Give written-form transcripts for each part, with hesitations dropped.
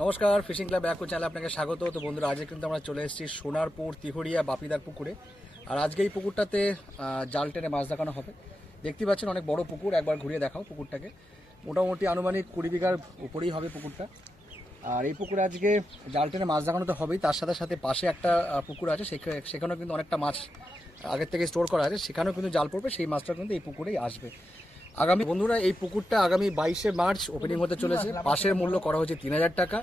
নমস্কার, fishing club back চ্যানেলে আপনাকে স্বাগত। তো বন্ধুরা, আজকে কিন্তু আমরা চলে এসেছি সোনারপুর তিহড়িয়া বাপিদার পুকুরে। আর আজকে এই পুকুরটাতে জাল টেনে মাছ দেখানো হবে। দেখতে পাচ্ছেন অনেক বড় পুকুর, একবার ঘুরিয়ে দেখাও পুকুরটাকে। মোটামুটি আনুমানিক 20 বিঘার উপরেই হবে পুকুরটা। আর এই পুকুরে আজকে জাল টেনে মাছ দেখানো তো হবেই, তার সাথে সাথে পাশে একটা পুকুর আছে, সেখানেও কিন্তু অনেকটা মাছ আগের থেকে স্টোর করা আছে, সেখানেও কিন্তু জাল পড়বে, সেই মাছটা কিন্তু এই পুকুরেই আসবে। আগামী বন্ধুরা, এই পুকুরটা আগামী 22শে মার্চ ওপেনিং হতে চলেছে। পাশের মূল্য করা হচ্ছে 3000 টাকা।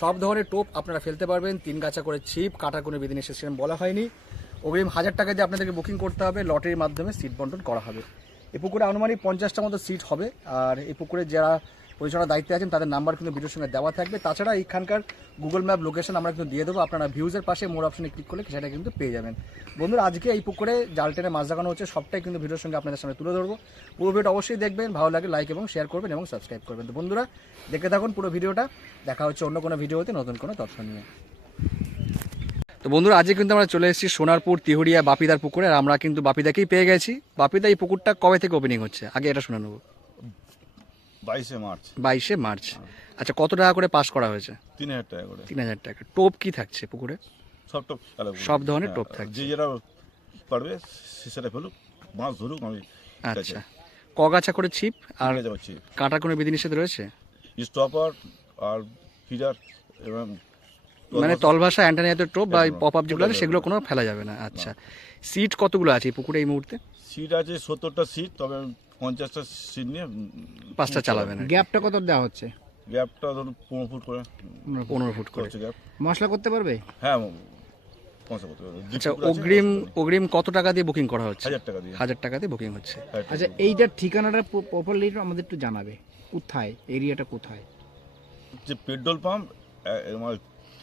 সব ধরনের টোপ আপনারা ফেলতে পারবেন, 3 গাছা করে ছিপ, কাটা কোনো বিধিনিষেধ সিস্টেম বলা হয়নি। অগ্রিম 1000 টাকা দিয়ে আপনাদেরকে বুকিং করতে হবে, লটারির মাধ্যমে সিট বন্টন করা হবে। এই পুকুরে আনুমানিক 50টা মতো সিট হবে। আর এই পুকুরে যারা পরিচালনার দায়িত্বে আছেন তাদের নাম্বার কিন্তু ভিডিওর সঙ্গে দেওয়া থাকবে। তাছাড়া এইখানকার গুগল ম্যাপ লোকেশন আমরা কিন্তু দিয়ে দেবো, আপনারা ভিউজের পাশে মোর অপশনে ক্লিক করলে সেটা কিন্তু পেয়ে যাবেন। বন্ধুরা, আজকে এই পুকুরে জাল টেনে মাছ দেখানো হচ্ছে, সবটাই কিন্তু ভিডিওর সঙ্গে আপনাদের সামনে তুলে ধরবো। পুরো ভিডিওটা অবশ্যই দেখবেন, ভালো লাগে লাইক এবং শেয়ার করবেন এবং সাবস্ক্রাইব করবেন। তো বন্ধুরা, দেখতে থাকুন পুরো ভিডিওটা। দেখা হচ্ছে অন্য কোনো ভিডিওতে নতুন কোনো তথ্য নিয়ে। তো বন্ধুরা, আজকে কিন্তু আমরা চলে এসেছি সোনারপুর তিহড়িয়া বাপিদার পুকুরে। আর আমরা কিন্তু বাপিদাকেই পেয়ে গেছি। বাপিদা, এই পুকুরটা কবে থেকে ওপেনিং হচ্ছে আগে এটা শুনে নেবো। 22শে মার্চ। 22শে মার্চ। আচ্ছা, কত টাকা করে পাস করা হয়েছে? 3000 টাকা করে। 3000 টাকা। টোপ কি থাকছে পুকুরে? সব টোপ সব ধরনের টোপ থাকছে। যে যেটা পারবে সেটা ফেলুক, মাছ ধরুক। আমি আচ্ছা, কগাছা করে ছিপ আর যাচ্ছি। কাটার কোনো বিধিনিষেধ রয়েছে? স্টপার আর ফিডার এবং মানে তলভাষা অ্যান্টানিয়াতের টোপ বা পপ আপ যেগুলো আছে সেগুলো কোনো ফেলা যাবে না। আচ্ছা, সিট কতগুলো আছে এই পুকুরে এই মুহূর্তে? সিট আছে 70টা সিট, তবে 50টা সিট নিয়ে 5টা চালাবে না। গ্যাপটা কত দেওয়া হচ্ছে? গ্যাপটা ধরুন 15 ফুট করে। 15 ফুট করে হচ্ছে গ্যাপ। মশলা করতে পারবে? হ্যাঁ, মশলা করতে পারবে। আচ্ছা, অগ্রিম কত টাকা দিয়ে বুকিং করা হচ্ছে? 1000 টাকা দিয়ে। 1000 টাকা দিয়ে বুকিং হচ্ছে। আচ্ছা, এইটার ঠিকানাটা প্রপারলি আমাদের একটু জানাবে, কোথায়, এরিয়াটা কোথায়? যে পেট্রোল পাম্প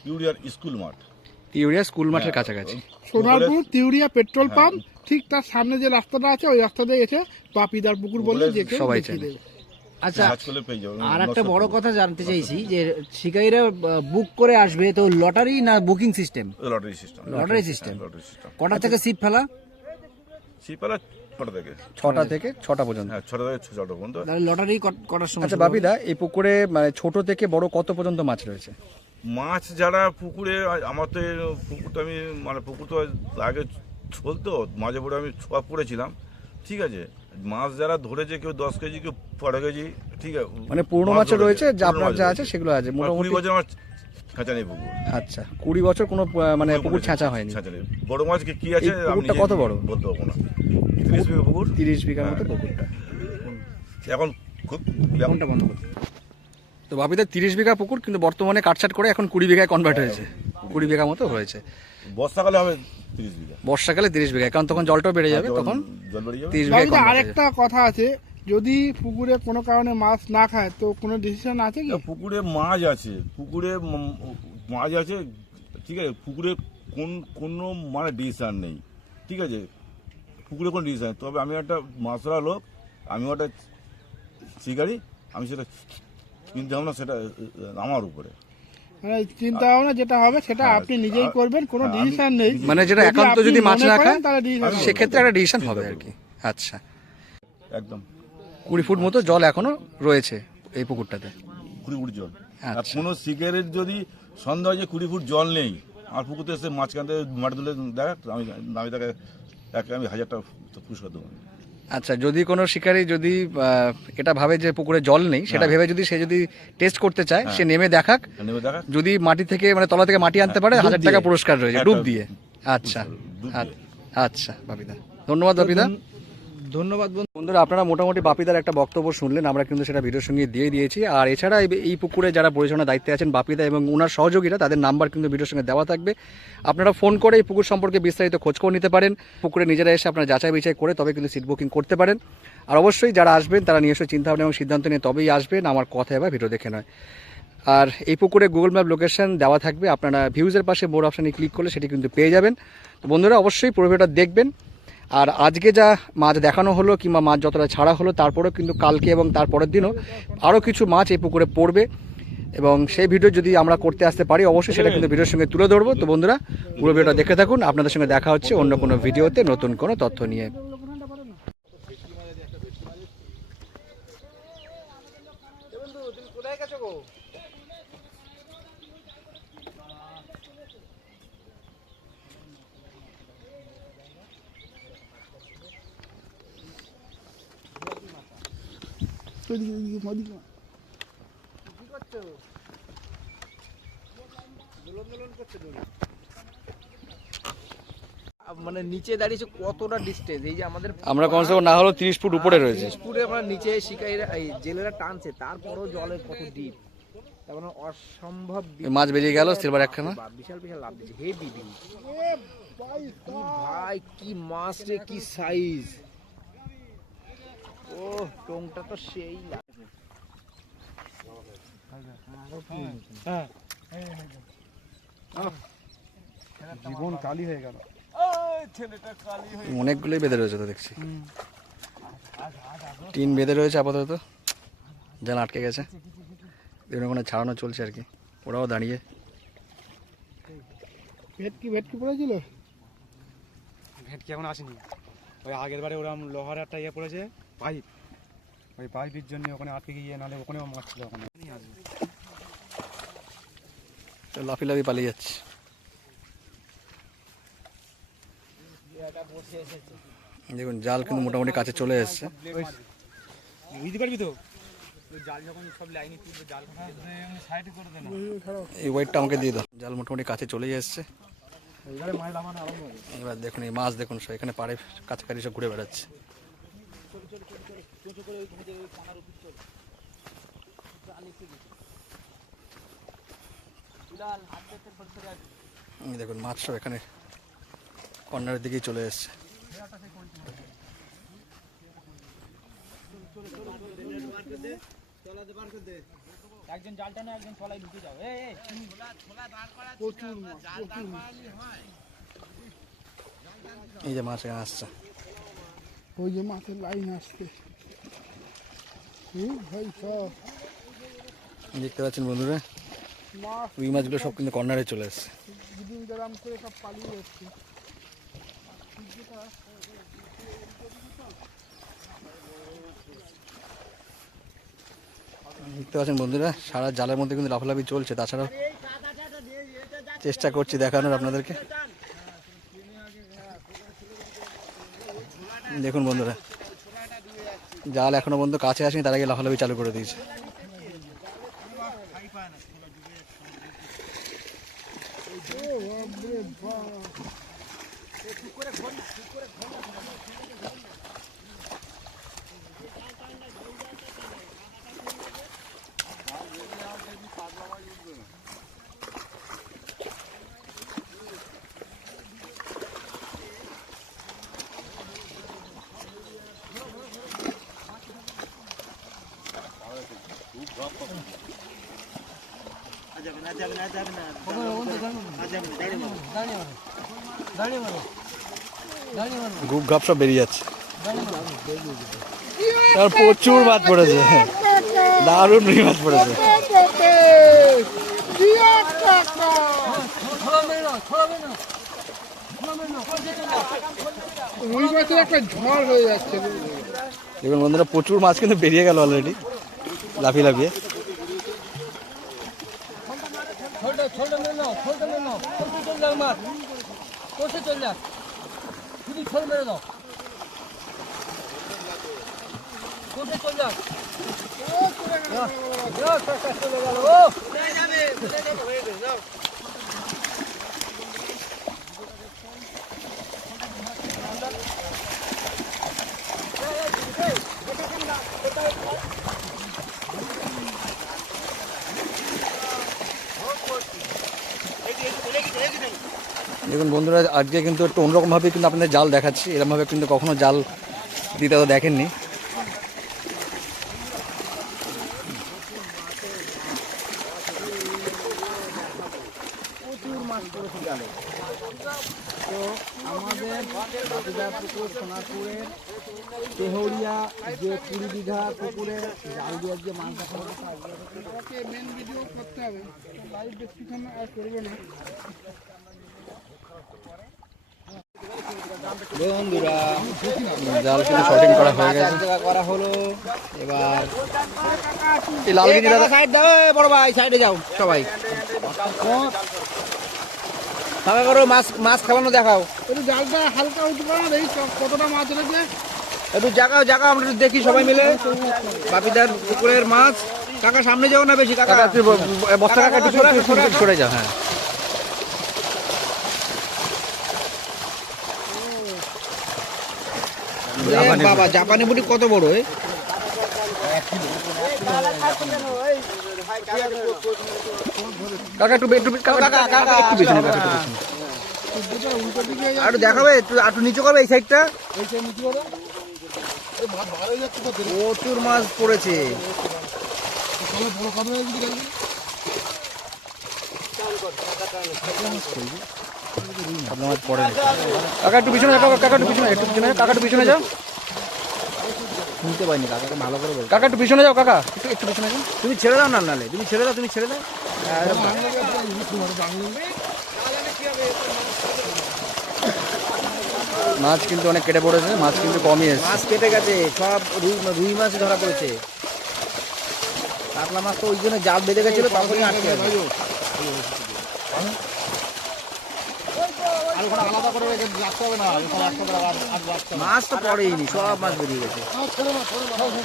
ইউরিয়ার স্কুল মাঠ, তিউরিয়া স্কুল মাঠের কাছাকাছি। সোনারপুর তিউরিয়া পেট্রোল পাম্প, ঠিক তার সামনে যে রাস্তাটা আছে ওই রাস্তা দিয়ে এসে বাপিদার পুকুর বললে যে কেউ সবাই দেখিয়ে চেনে। দেবে। আচ্ছা, সার্চ করলে পেয়ে যাবেন। আর একটা বড় কথা জানতে চাইছি যে শিকারীরা বুক করে আসবে তো লটারি না booking system? Lottery system. Lottery system. Lottery system. কটা থেকে সিপ ফেলা? সিপালা 6টা থেকে। 6টা থেকে 6টা পর্যন্ত। হ্যাঁ, 6টা থেকে 6টা পর্যন্ত। তাহলে লটারি কটার সময়? আচ্ছা বাপিদা, এই পুকুরে মানে ছোট থেকে বড় কত পর্যন্ত মাছ রয়েছে? মাছ যারা পুকুরে, আমার তো পুকুরটা আমি পুকুর তো আগে চলতো, মাঝে পড়ে আমি ছোয়া পড়েছিলাম, ঠিক আছে। মাছ যারা ধরেছে কেউ 10 কেজি, কেউ 12 কেজি, ঠিক আছে। মানে পুরনো মাছ রয়েছে, যা আপনার যা আছে সেগুলো আছে 20 মোটামুটি। বছর আমার ছাঁচা নেই পুকুর। আচ্ছা, 20 বছর কোনো মানে পুকুর ছাঁচা হয়নি। ছাঁচা নেই। বড় মাছ কি আছে এই পুকুরটা কত বড়? বলতে পারবো না। 30 বিঘা পুকুর। 30 বিঘার মতো পুকুরটা। এখন খুব কোনটা বন্ধ করতে? তো বাপিদা 30 বিঘা পুকুর, কিন্তু বর্তমানে কাটছাট করে এখন 20 বিঘায় কনভার্ট হয়েছে। 20 বিঘা মতো হয়েছে। বর্ষাকালে হবে 30 বিঘা। বর্ষাকালে 30 বিঘা, কারণ তখন জলটাও বেড়ে যাবে, তখন জল বেড়ে যাবে। 30 বিঘায় বাপিদা, convert হয়ে আরেকটা কথা আছে, যদি পুকুরে কোনো কারণে মাছ না খায় তো কোনো ডিসিশন আছে কি? পুকুরে মাছ আছে, পুকুরে মাছ আছে, ঠিক আছে। পুকুরে কোনো ডিসিশন নেই, ঠিক আছে। পুকুরে কোনো ডিসিশন নেই, তবে আমি একটা মাছরা লোক, আমি একটা শিকারি, আমি সেটা চিন্তা ভাবনা সেটা আমার উপরে। মানে চিন্তা ভাবনা যেটা হবে সেটা হ্যাঁ, আপনি নিজেই করবেন, কোনো হ্যাঁ, ডিসিশন নেই। মানে যেটা যদি একান্ত আপনি যদি মাছ মনে না করেন খায় তাহলে decision হবে। সেক্ষেত্রে একটা ডিসিশন হবে আর কি। আচ্ছা, একদম 20 ফুট মতো জল এখনো রয়েছে এই পুকুরটাতে। 20 ফুট জল। আর আচ্ছা। কোনো শিকারের যদি সন্দেহ হয় যে 20 ফুট জল নেই, আমার পুকুরতে এসে মাঝখান থেকে মাটি তুলে দেখ, আমি তাকে আমি 1000 টাকা পুরস্কার দেবো। আচ্ছা, যদি কোনো শিকারী যদি এটা ভাবে যে পুকুরে জল নেই, সেটা ভেবে যদি সে যদি টেস্ট করতে চায়, সে নেমে দেখাক। নেমে দেখা, যদি মাটি থেকে মানে তলা থেকে মাটি আনতে পারে, 1000 টাকা পুরস্কার রয়েছে ডুব দিয়ে। আচ্ছা আচ্ছা বাপিদা, ধন্যবাদ বাপিদা। ধন্যবাদ বন্ধুরা, আপনারা মোটামুটি বাপিদার একটা বক্তব্য শুনলেন, আমরা কিন্তু সেটা ভিডিওর সঙ্গে দিয়ে দিয়েছি। আর এছাড়া এই পুকুরে যারা পরিচালনার দায়িত্বে আছেন বাপিদা এবং ওনার সহযোগীরা, তাদের নাম্বার কিন্তু ভিডিওর সঙ্গে দেওয়া থাকবে। আপনারা ফোন করে এই পুকুর সম্পর্কে বিস্তারিত খোঁজখবর নিতে পারেন। পুকুরে নিজেরা এসে আপনারা যাচাই বাছাই করে তবে কিন্তু সিট বুকিং করতে পারেন। আর অবশ্যই যারা আসবেন তারা নিজস্ব চিন্তাভাবনা এবং সিদ্ধান্ত নিয়ে তবেই আসবেন, আমার কথা এবার ভিডিও দেখে নয়। আর এই পুকুরে গুগল ম্যাপ লোকেশন দেওয়া থাকবে, আপনারা ভিউজের পাশে মোর অপশানে ক্লিক করলে সেটি কিন্তু পেয়ে যাবেন। তো বন্ধুরা, অবশ্যই পুরো ভিডিওটা দেখবেন। আর আজকে যা মাছ দেখানো হলো কিংবা মাছ যতটা ছাড়া হলো, তারপরেও কিন্তু কালকে এবং তারপরের দিনও আরও কিছু মাছ এই পুকুরে পড়বে, এবং সেই ভিডিও যদি আমরা করতে আসতে পারি অবশ্যই সেটা কিন্তু ভিডিওর সঙ্গে তুলে ধরবো। তো বন্ধুরা, পুরো ভিডিওটা দেখে থাকুন, আপনাদের সঙ্গে দেখা হচ্ছে অন্য কোনো ভিডিওতে নতুন কোনো তথ্য নিয়ে। মানে নিচে দাঁড়িয়েছে কতটা ডিস্টেন্স, এই যে আমাদের আমরা কমসে কম না হলেও 30 ফুট উপরে রয়েছে। 30 ফুটে আমরা নিচে শিকারীরা এই জেলেরা টানছে, তারপরও জলের কত ডিপ, তার মানে অসম্ভব deep। মাছ বেরিয়ে গেল সিলভার একখানা। বিশাল বিশাল লাভ দিচ্ছে, হেভি ডিপ। ভাই কি মাছ রে, কি সাইজ! ও টংটা তো সেই লাগে। জীবন কালি হয়ে গেল। অনেকগুলোই বেঁধে রয়েছে তো দেখছি, 3 বেঁধে রয়েছে আপাতত, জাল আটকে গেছে, বিভিন্ন কোনো ছাড়ানো চলছে আর কি, ওরাও দাঁড়িয়ে। ভেটকি পড়েছিল? ভেটকি এখন আসেনি, ওই আগের বারে ওরা লোহার একটা ইয়ে পড়েছে পাইপ, ওই পাইপের জন্য ওখানে আটকে গিয়ে, নাহলে ওখানেও মাছ ছিল, ওখানে আসবে। তো লাফি লাফি পালিয়ে যাচ্ছে। দেখুন জাল কিন্তু মোটামুটি কাছে চলে এসছে। বুঝতে পারবি তো, জাল যখন সব লাইনে তুলবে, জাল সাইড করে দেন, এই ওয়েটটা আমাকে দিয়ে দাও। জাল মোটামুটি কাছে চলে এসছে। এইবারে মাছ লাগানো আরম্ভ হবে। এবার দেখুন এই মাছ দেখুন সব এখানে পাড়ে কাছাকাছি সব ঘুরে বেড়াচ্ছে। দেখুন মাছ সব এখানে কর্নারের দিকেই চলে এসছে। একজন জাল টানে, একজন তলায় ঢুকে যাও। এই যে মাছ এখানে আসছে, ওই যে মাছের লাইন আসছে। ভাই সব দেখতে পাচ্ছেন বন্ধুরা, মাছ রুই মাছগুলো সব কিন্তু কর্নারে চলে এসছে। দুদিন গ্রাম করে সব পালিয়ে যাচ্ছে। দেখতে পাচ্ছেন বন্ধুরা, সারা জালের মধ্যে কিন্তু লাফালাফি চলছে। তাছাড়াও চেষ্টা করছি দেখানোর আপনাদেরকে। দেখুন বন্ধুরা, জাল এখনো পর্যন্ত কাছে আসেনি, তার আগে লাফালাফি চালু করে দিয়েছে। গুপ গাপ সব বেরিয়ে যাচ্ছে, আর প্রচুর মাছ পড়েছে, দারুণ রুই মাছ পড়েছে। রুই মাছের একটা ঝড় হয়ে যাচ্ছে। দেখুন বন্ধুরা, প্রচুর মাছ কিন্তু বেরিয়ে গেল অলরেডি লাফিয়ে লাফিয়ে। দেখুন বন্ধুরা, আজকে কিন্তু একটু অন্যরকমভাবে কিন্তু আপনাদের জাল দেখাচ্ছি, এরকমভাবে কিন্তু কখনো জাল দিতে তো দেখেননি। প্রচুর মাছ পড়েছে জালে। তো আমাদের বাপিদার পুকুর, সোনারপুরের তেহরিয়া যে 20 বিঘা পুকুরে জাল দিয়ে যে মাছ দেখা আমাকে মেন ভিডিও করতে হবে, লাইভ ডেসক্রিপশন আর করবো না। বন্ধুরা জাল কিন্তু শর্টিং করা হয়ে গেছে। করা হলো, এবার এই লালগিরি দাদা সাইড দাও, বড় ভাই সাইডে যাও সবাই, ফাঁকা করো, মাছ মাছ খাওয়ানো দেখাও। একটু জালটা হালকা উঁচু করো, দেখি কতটা মাছ রয়েছে। একটু জাগাও জাগাও, আমরা একটু দেখি সবাই মিলে বাপিদার পুকুরের মাছ। কাকা সামনে যাও না বেশি, কাকা কাকা তুই বস্তা কাকা একটু সরে যাও। হ্যাঁ এ বাবা, জাপানি বুটি কত বড়! কাকা একটু একটু পিছনে কাকা, একটু পিছনে। আর একটু দেখাবে, একটু নিচু করবে এই সাইডটা। প্রচুর মাছ পড়েছে। আপনার মাছ পড়ে কাকা একটু পিছনে যাও, কাকা একটু পিছনে, একটু পিছনে, কাকা একটু পিছনে যাও। শুনতে পাইনি, কাকাকে ভালো করে বল। কাকা একটু পিছনে যাও, কাকা একটু পিছনে যাও। তুমি ছেড়ে দাও না, নালে তুমি ছেড়ে দাও, তুমি ছেড়ে দাও। মাছ কিন্তু অনেক কেটে পড়েছে, মাছ কিন্তু কমই এসেছে। মাছ কেটে গেছে, সব রুই মাছ ধরা পড়েছে। কাতলা মাছ তো ওই জন্য জাল বেঁধে গেছিল, তখনই আটকে গেছে। মাছ তো পড়েইনি, সব মাছ বেরিয়ে গেছে।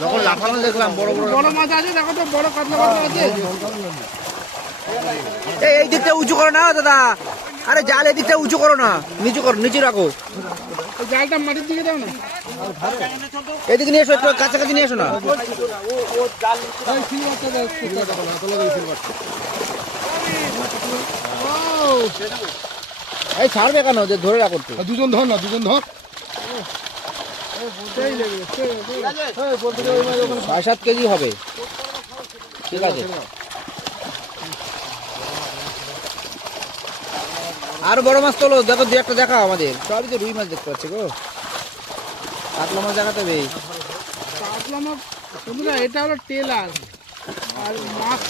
যখন লাফানো দেখলাম বড় বড় বড় মাছ আছে, দেখো তো বড় কাতলা মাছ আছে। এই দিকটা উঁচু করো না দাদা, আরে জাল এদিকটা উঁচু করো না, নিচু করো, নিচু রাখো। ওই জালটা মাটির দিকে দাও না। এদিকে নিয়ে এসো, একটু কাছাকাছি নিয়ে এসো না। এই ছাড়বে কেন, ওদের ধরে রাখো তো। দুজন ধর না, দুজন ধর। 6-7 কেজি হবে, ঠিক আছে। আরো বড় মাছ তোলো, দেখো দু একটা দেখাও আমাদের। সবই তো রুই মাছ দেখতে পাচ্ছি গো, কাতলা মাছ দেখাতে হবে। কাতলা মাছ বন্ধুরা, এটা হলো টেলার, আর মাছ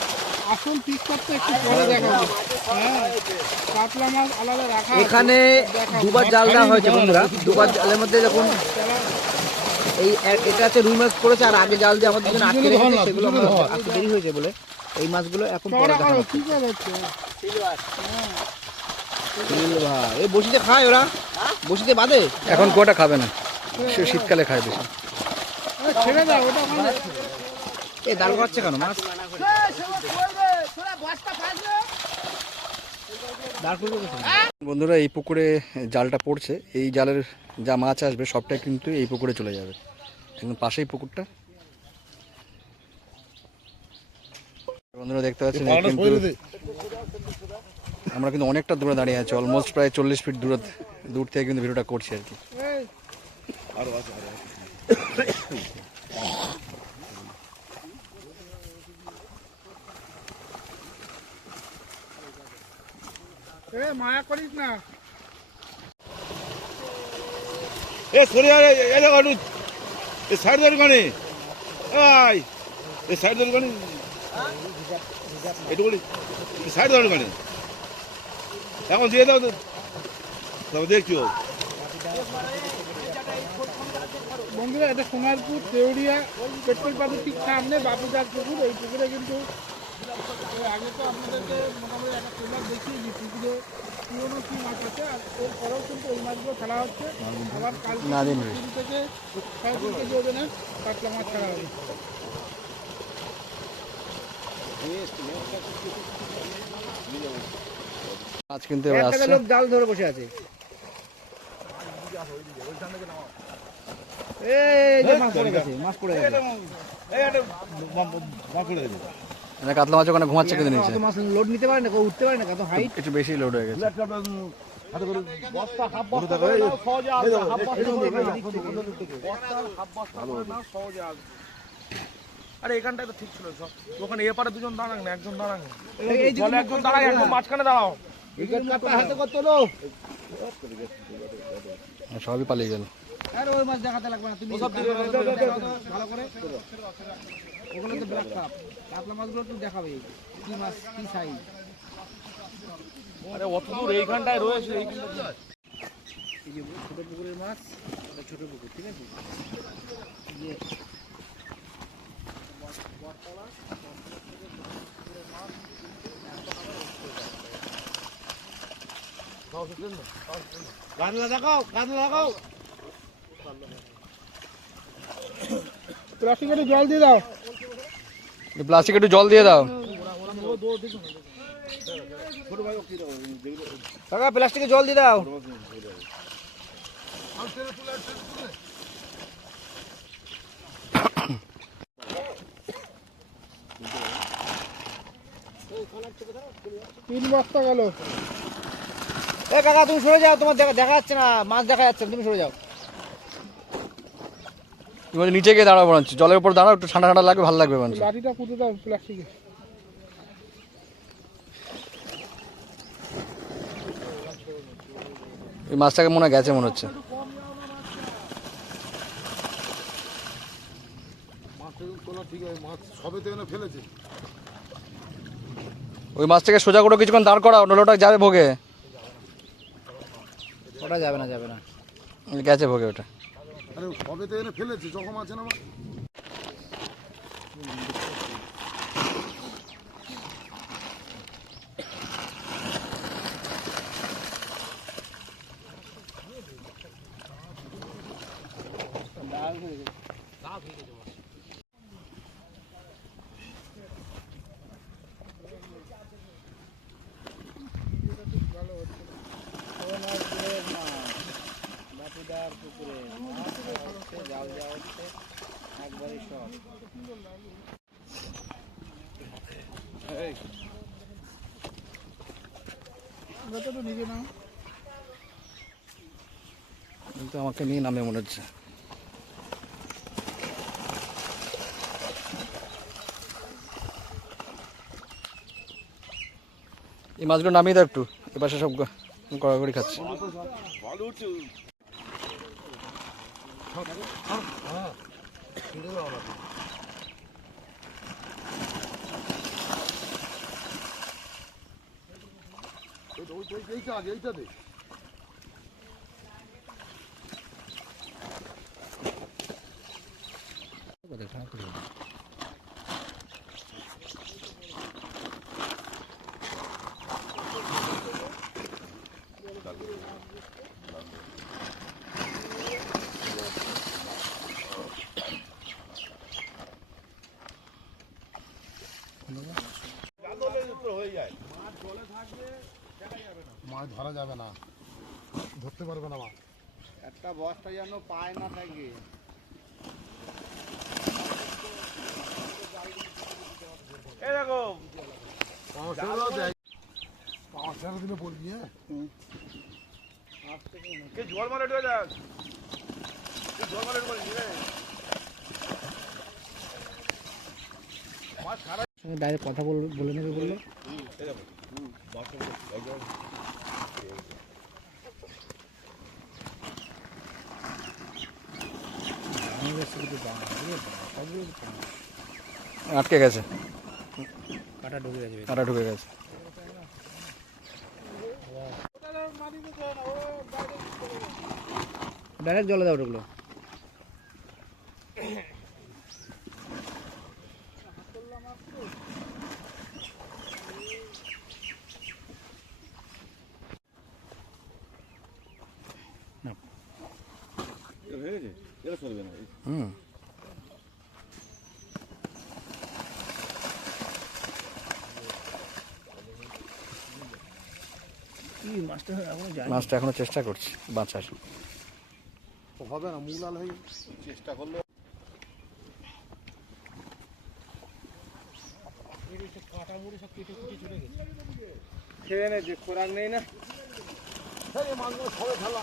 আসল পিস করতে একটু পরে দেখাবো। হ্যাঁ, কাতলা মাছ আলাদা রাখা আছে। এখানে দুবার জাল দেওয়া হয়েছে বন্ধুরা, দুবার জালের মধ্যে দেখুন এই এটা আছে রুই মাছ পড়েছে, আর আগে জাল দিয়ে আমাদের জন্য আটকে রেখেছে, সেগুলো আজকে দেরি হয়েছে বলে এই মাছগুলো এখন পরে দেখানো হচ্ছে। কি করে হচ্ছে? ভাই, এই বসিতে খায় ওরা, বসিতে বাঁধে। এখন কুয়াটা খাবে না, সে শীতকালে খায় বেশি। ছেড়ে দাও, ওটা ওখানে এই দাঁড় করাচ্ছে কেন মাছ? দাঁড় করবে কোথায়? বন্ধুরা, এই পুকুরে জালটা পড়ছে, এই জালের যা মাছ আসবে সবটাই কিন্তু এই পুকুরে চলে যাবে। একদম পাশেই পুকুরটা। বন্ধুরা দেখতে পাচ্ছেন, কিন্তু আমরা কিন্তু অনেকটা দূরে দাঁড়িয়ে আছি, অলমোস্ট প্রায় 40 ফিট দূর থেকে কিন্তু ভিডিওটা করছি আর কি। মায়া করিস না। এ সরে আরে এ দেখো এ সাইড ধরে কানে এই এ সাইড ধরে কানে একটু বলি সাইড ধরে কানে এখন দিয়ে দাও তো, তবে দেখছি ও। বন্ধুরা, এটা সোনারপুর দেউরিয়া পেট্রোল পাম্পের ঠিক সামনে বাপুদার পুকুর। এই পুকুরে কিন্তু আগে তো আপনাদেরকে মোটামুটি একটা ট্রেলার দেখিয়েছি পুকুরে পুরোনো কি মাছ আছে, আর এরপরেও কিন্তু এই মাছগুলো ছাড়া হচ্ছে। আবার কাল থেকে 6 কেজি ওজনের কাতলা মাছ ছাড়া হবে। মাছ কিন্তু এবার আসছে। লোক জাল ধরে বসে আছে। এই যে মাছ পড়ে গেছে, মাছ পড়ে গেছে। মানে কাতলা মাছ ওখানে ঘুমাচ্ছে কিন্তু নিচে, অত মাছ লোড নিতে পারে না, কেউ উঠতে পারে না, কত হাইট। একটু বেশি লোড হয়ে গেছে। আরে এখানটায় তো ঠিক ছিল সব, ওখানে এপারে দুজন দাঁড়ান না, একজন দাঁড়ান না, জলে একজন দাঁড়ায়, একজন মাঝখানে দাঁড়াও। সবই পালিয়ে গেল। আর ওই মাছ দেখাতে লাগবে না, তুমি ভালো করে। ওগুলো তো ব্ল্যাক কাপ, কাতলা মাছগুলো একটু দেখাবে কি মাছ, কি সাইজ। আরে অত দূর এইখানটায় রয়েছে, এই যে ছোট পুকুরের মাছ, এটা ছোট পুকুর, ঠিক আছে। যে কাতলা দেখাও, কাতলা দেখাও। প্লাস্টিকে একটু জল দিয়ে দাও। প্লাস্টিক একটু জল দিয়ে দাও। কাকা প্লাস্টিকে জল দিয়ে দাও। তিন বস্তা গেল। এ কাকা তুমি সরে যাও, তোমার দেখা যাচ্ছে না, মাছ দেখা যাচ্ছে না, তুমি সরে যাও। তুমি নিচে গিয়ে দাঁড়াবো বরঞ্চ, জলের উপর দাঁড়াও, একটু ঠান্ডা ঠান্ডা লাগবে, ভালো লাগবে বরঞ্চ। লাঠিটা পুঁতে দাও প্লাস্টিকে। এই মাছটাকে মনে হয় গেছে মনে হচ্ছে। ওই মাছটাকে সোজা করে কিছুক্ষণ দাঁড় করাও, নইলে ওটা যাবে ভোগে। ওটা যাবে না, যাবে না। গেছে ভোগে ওটা। সবে তো এনে ফেলেছে, যখন আছে না যতটা নিজে নাও। কিন্তু আমাকে নিয়ে নামে মনে হচ্ছে। এই মাছগুলো নামিয়ে দাও একটু, এপাশে সব কড়াকড়ি খাচ্ছে। ভালো উঠছে। এইটা দে। মাছ ধরা যাবে না, ধরতে পারবে না মাছ। একটা বস্তা যেন পায় না থাকে। পাঁচটা দিনে বলবি। হ্যাঁ জল মারে ঢুকে যাক, জল মারে ঢুকে ডাইরেক্ট কথা বলে নেবে বললো। আটকে গেছে, কাটা ঢুকে গেছে। কাঁটা ঢুকে গেছে। ডাইরেক্ট জলে দাও ঢুকলো। হুম, মাছটা এখনো চেষ্টা করছি বাঁচার। হবে না, মুলাল হয়ে চেষ্টা করলে। খেয়ে নে, যে খোরাক নেই না। মাছগুলো সবে ফেলা।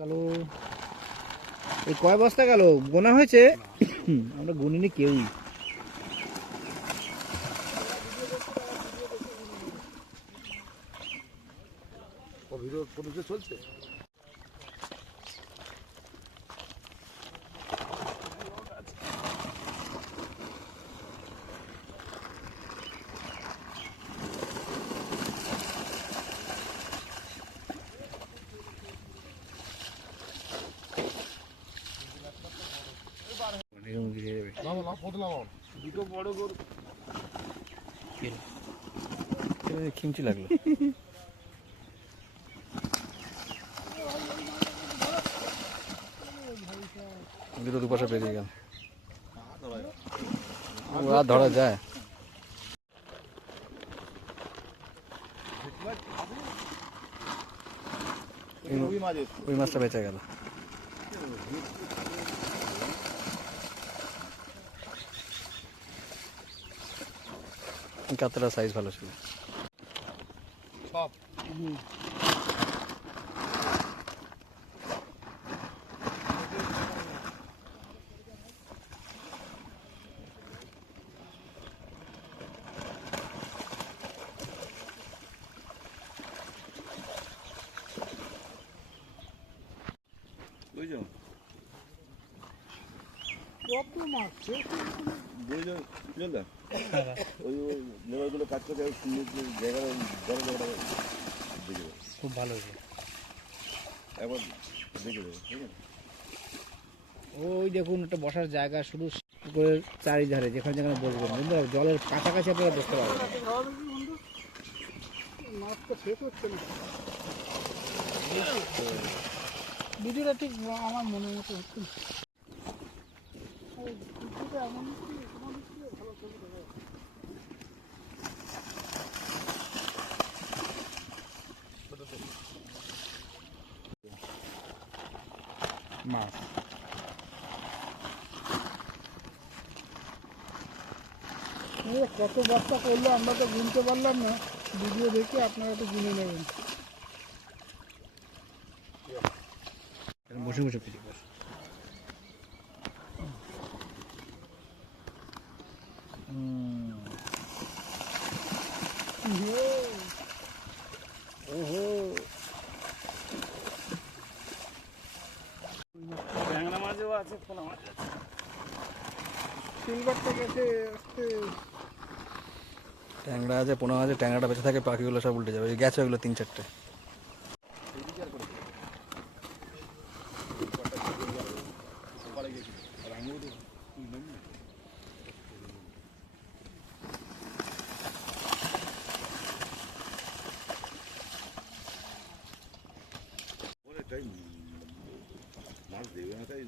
গেল এই কয় বস্তা গেল গোনা হয়েছে? আমরা গুনিনি কেউই। ভিডিও ফুটেজে চলছে। দুটো বড় গরু খিমচি লাগলো। দুটো দুপাশে বেরিয়ে গেল, আর ধরা যায়? ওই মাছটা বেঁচে গেল। কাতলা সাইজ ভালো ছিল। বুঝছো কত মাছ বুঝলো বুঝলে ওই লেবারগুলো কাজ করতে জায়গা বড় জায়গাটা দেখে দেবে, খুব ভালো হয়েছে। একবার দেখে দেবে, ঠিক আছে? ওই দেখুন একটা বসার জায়গা শুধু পুকুরের চারিধারে, যেখানে যেখানে বসবেন বন্ধুরা, জলের কাছাকাছি আপনারা বসতে পারবেন। মাছটা শেষ হচ্ছে না, ভিডিওটা ঠিক আমার মনের মতো হচ্ছে না। ভিডিওটা এমন ভালো ছবি দেখা যাচ্ছে। মাছ কত বস্তা করলো আমরা তো গুনতে পারলাম না, ভিডিও দেখে আপনারা তো গুনে নেবেন। বসে বসে পিঠে বসে। ওহো, সিলভারটা গেছে আসতে ট্যাংরা আছে, পোনা আছে, ট্যাংরাটা বেঁচে থাকে, পাখিগুলো সব উল্টে যাবে। গেছে ওগুলো 3-4টে। তাই মাছ দেবে না, তাই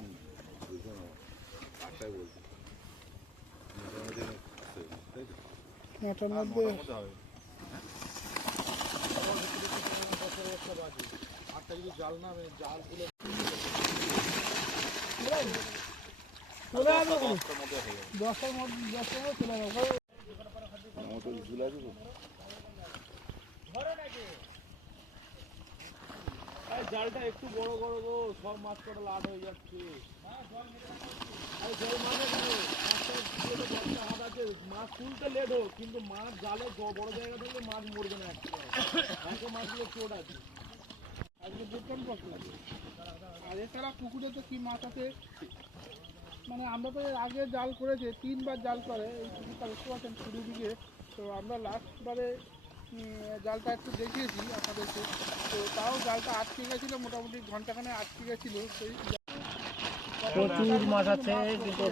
বুঝবো না, আটটাই বলছে মাথার মধ্যে চলে আসবে, 10টার মধ্যে চলে যাবে। আমার তো ঝুলে আছে তো। জালটা একটু বড় করো গো, সব মাছ কটা লাট হয়ে যাচ্ছে। মাছ তুলতে লেট হোক, কিন্তু মাছ জালে বড় জায়গা থেকে মাছ মরবে না। একটা মাছগুলো চোট আছে আজকে বুঝতাম কত। আর এছাড়া পুকুরে তো কি মাছ আছে, মানে আমরা তো এর আগে জাল করেছি, 3বার জাল করে এই পুকুরটা দেখতে পাচ্ছেন শুরু দিকে। তো আমরা লাস্টবারে জালটা একটু দেখিয়েছি আপনাদেরকে, তো তাও জালটা আটকে গেছিলো, মোটামুটি ঘন্টাখানে আটকে গেছিলো। সেই প্রচুর মাছ আছে, কিন্তু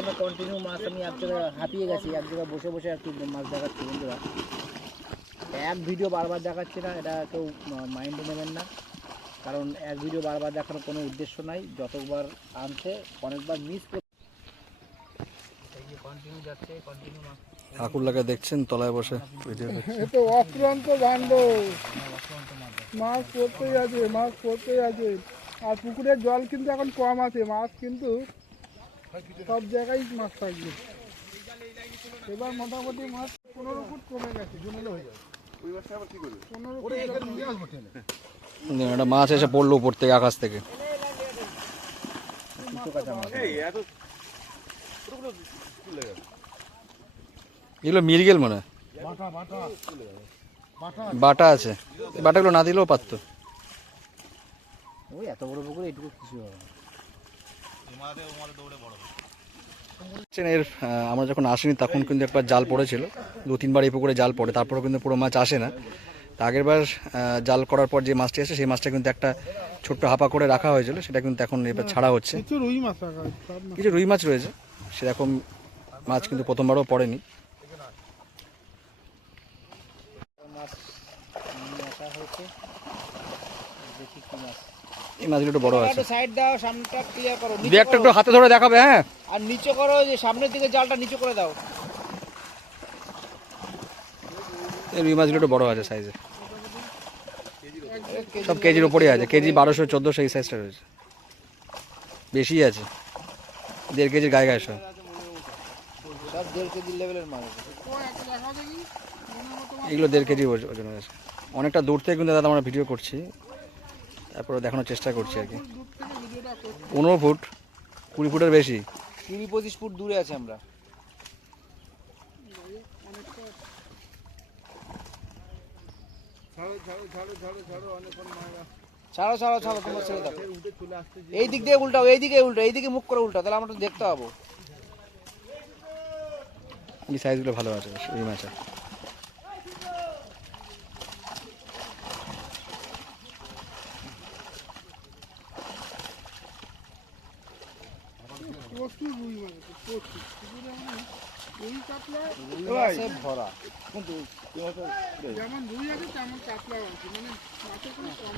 আমরা কন্টিনিউ মাছ, আমি এক জায়গায় হাঁপিয়ে গেছি, এক জায়গায় বসে বসে আর কি মাছ দেখাচ্ছি বন্ধুরা। এক ভিডিও বারবার দেখাচ্ছি না, এটা কেউ মাইন্ডে নেবেন না, কারণ এক ভিডিও বারবার দেখানোর কোনো উদ্দেশ্য নাই। যতবার আনছে অনেকবার মিস করে কন্টিনিউ যাচ্ছে, কন্টিনিউ মাছ। ঠাকুরলাকে দেখছেন তলায় বসে ভিডিও করছে। এ তো অক্লান্ত ভাণ্ড, মাছ পড়তেই আছে, মাছ পড়তেই আছে। আর পুকুরের জল কিন্তু এখন কম আছে, মাছ কিন্তু সব জায়গায় মাছ থাকবে। এবার মোটামুটি মাছ 15 ফুট কমে গেছে, 15 ফুট। একটা মাছ এসে পড়লো উপর থেকে, আকাশ থেকে। এগুলো মিরগেল মনে হয়, বাটা আছে। এই বাটাগুলো না দিলেও পারতো। ওই এত বড় পুকুরে এইটুকু কিছু হবে না। এর আমরা যখন আসিনি তখন কিন্তু একবার জাল পড়েছিল, 2-3বার এই পুকুরে জাল পড়ে, তারপরেও কিন্তু পুরো মাছ আসে না। তা আগের বার জাল করার পর যে মাছটি আসে সেই মাছটা কিন্তু একটা ছোট্ট হাপা করে রাখা হয়েছিল, সেটা কিন্তু এখন এবার ছাড়া হচ্ছে। কিছু রুই মাছ রাখা হয়েছে, সব মাছ। কিছু রুই মাছ রয়েছে, সেরকম মাছ কিন্তু প্রথমবারও পড়েনি। আছে, দেখি কি মাছ। এই মাছগুলো একটু বড় আছে। একটু সাইড দাও, সামনেটা ক্লিয়ার করো, দু নিচে একটা করো। একটু হাতে ধরে দেখাবে, হ্যাঁ। আর নিচে করো, যে সামনের দিকে জালটা নিচে করে দাও। এই রুই মাছগুলো একটু বড় আছে সাইজে, সব কেজির উপরেই আছে, কেজি 1200 1400 এই সাইজটা রয়েছে, বেশি আছে, 1.5 কেজির গায়ে গায়ে সব। সব 1.5 কেজি লেভেলের মাছ আছে। এগুলো 1.5 কেজি ওজন আছে। অনেকটা দূর থেকে কিন্তু দাদা আমরা ভিডিও করছি, তারপরে দেখানোর চেষ্টা করছি আর কি। 15 ফুট 20 ফুটের বেশি, 20-25 ফুট দূরে আছে আমরা। ছাড়ো ছাড়ো ছাড়ো, তোমরা ছেড়ে দাও। এই দিক দিয়ে উল্টাও, এইদিকে উল্টো, এইদিকে মুখ করে উল্টাও, তাহলে আমরা দেখতে পাবো। এই সাইজগুলো ভালো আছে রুই মাছের। প্রচুর রুই মাছ আছে, প্রচুর। পুকুরে মানে রুই কাতলা রুই মাছে ভরা। যেমন রুই আছে তেমন কাতলাও আছে, মানে মাছের কোনো কম